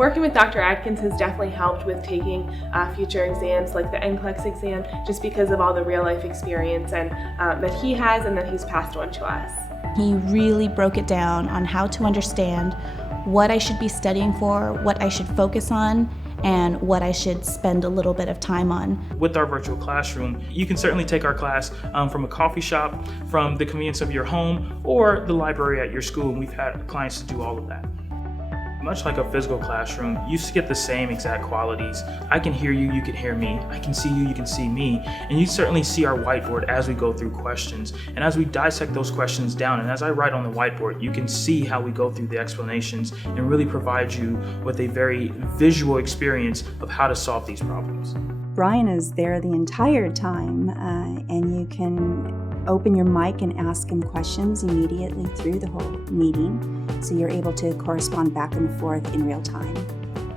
Working with Dr. Adkins has definitely helped with taking future exams like the NCLEX exam, just because of all the real life experience and that he has and that he's passed on to us. He really broke it down on how to understand what I should be studying for, what I should focus on, and what I should spend a little bit of time on. With our virtual classroom, you can certainly take our class from a coffee shop, from the convenience of your home, or the library at your school, and we've had clients to do all of that. Much like a physical classroom, you get the same exact qualities. I can hear you, you can hear me. I can see you, you can see me. And you certainly see our whiteboard as we go through questions. And as we dissect those questions down, and as I write on the whiteboard, you can see how we go through the explanations and really provide you with a very visual experience of how to solve these problems. Brian is there the entire time, and you can open your mic and ask him questions immediately through the whole meeting, so you're able to correspond back and forth in real time.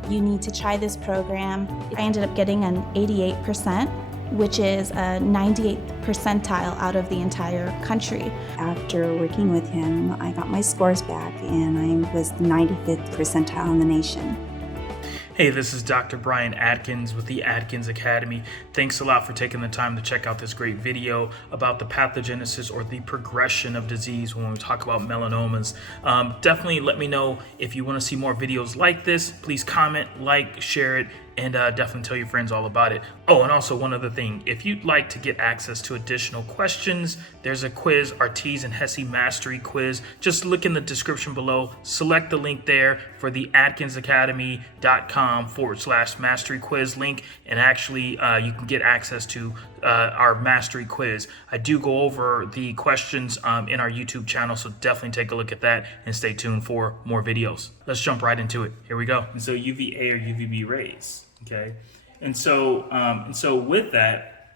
You need to try this program. I ended up getting an 88%, which is a 98th percentile out of the entire country. After working with him, I got my scores back and I was the 95th percentile in the nation. Hey, this is Dr. Brian Adkins with the Adkins Academy. Thanks a lot for taking the time to check out this great video about the pathogenesis or the progression of disease when we talk about melanomas. Definitely let me know if you want to see more videos like this. Please comment, like, share it, and definitely tell your friends all about it. Oh, and also one other thing, if you'd like to get access to additional questions, there's a quiz, our TEAS and HESI Mastery quiz. Just look in the description below, select the link there for the AtkinsAcademy.com/mastery quiz link, and actually you can get access to our mastery quiz. I do go over the questions in our YouTube channel, so definitely take a look at that and stay tuned for more videos. Let's jump right into it. Here we go. And so UVA or UVB rays, okay? And so with that,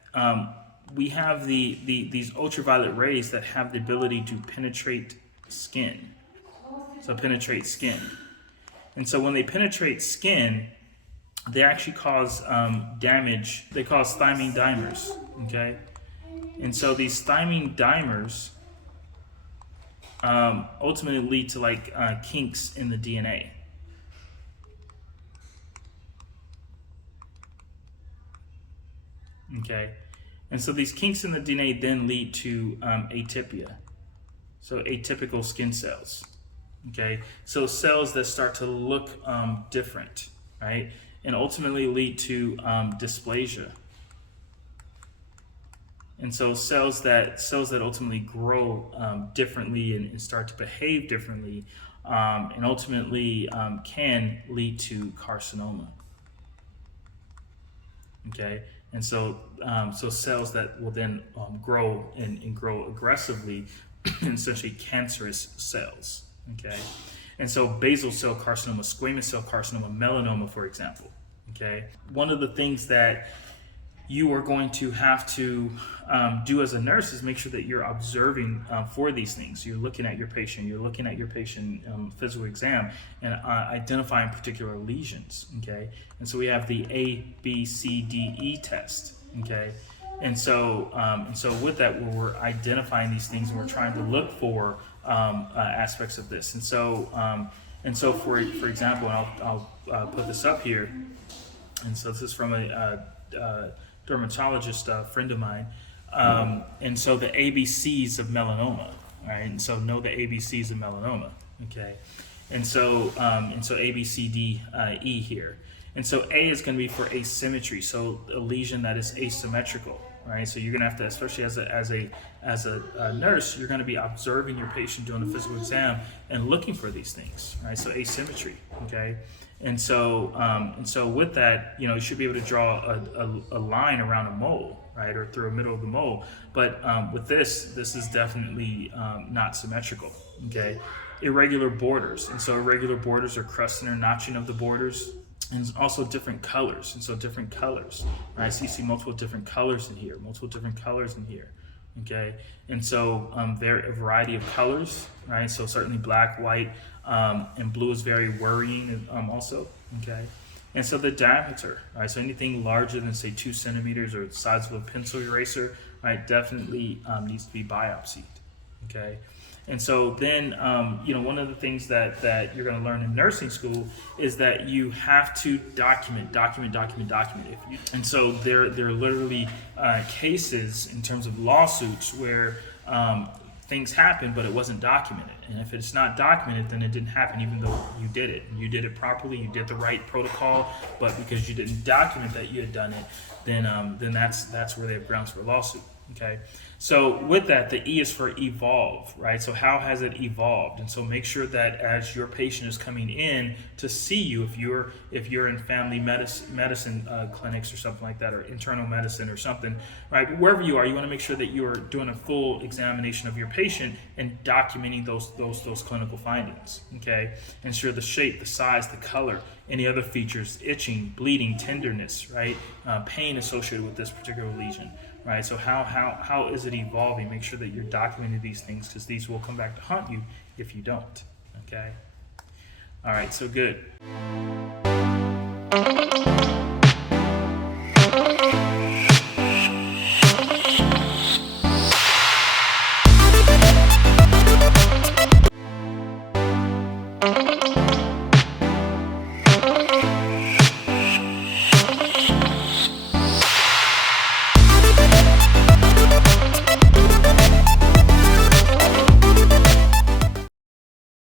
we have these ultraviolet rays that have the ability to penetrate skin. So penetrate skin. And so when they penetrate skin, they actually cause damage. They cause thymine dimers, okay? And so these thymine dimers ultimately lead to like kinks in the DNA. Okay, and so these kinks in the DNA then lead to atypia, so atypical skin cells. Okay, so cells that start to look different, right, and ultimately lead to dysplasia. And so cells that ultimately grow differently and start to behave differently, and ultimately can lead to carcinoma. Okay, and so cells that will then grow and grow aggressively, essentially cancerous cells. Okay, and so basal cell carcinoma, squamous cell carcinoma, melanoma, for example. Okay, one of the things that you are going to have to do as a nurse is make sure that you're observing for these things. You're looking at your patient, physical exam, and identifying particular lesions, okay? And so we have the ABCDE test, okay? And so with that, we're identifying these things and we're trying to look for aspects of this. And so for example, and I'll put this up here. And so this is from a dermatologist friend of mine, and so the ABCs of melanoma, all right, and so know the ABCs of melanoma, okay, and so ABCDE here, and so A is going to be for asymmetry, so a lesion that is asymmetrical, right? So you're going to have to, especially as a nurse, you're going to be observing your patient doing a physical exam and looking for these things, right? So asymmetry, okay. And so with that, you should be able to draw a line around a mole, right, or through the middle of the mole. But with this is definitely not symmetrical, okay? Irregular borders, and so irregular borders are crusting or notching of the borders, and also different colors, and so different colors, right? So you see multiple different colors in here, okay? And so there are a variety of colors, right? So certainly black, white, and blue is very worrying also, okay? And so the diameter, right? So anything larger than say 2 centimeters or the size of a pencil eraser, right, definitely needs to be biopsied, okay? And so then, one of the things that you're going to learn in nursing school is that you have to document. And so there are literally cases in terms of lawsuits where things happen, but it wasn't documented. And if it's not documented, then it didn't happen, even though you did it. You did it properly, you did the right protocol, but because you didn't document that you had done it, then that's where they have grounds for a lawsuit. Okay, so with that, the E is for evolve, right? So how has it evolved? And so make sure that as your patient is coming in to see you, if you're in family medicine clinics or something like that, or internal medicine or something, right? Wherever you are, you want to make sure that you're doing a full examination of your patient and documenting those clinical findings. Okay, ensure the shape, the size, the color, any other features, itching, bleeding, tenderness, right? Pain associated with this particular lesion. Right, so how is it evolving? Make sure that you're documenting these things, because these will come back to haunt you if you don't. Okay. All right. So good.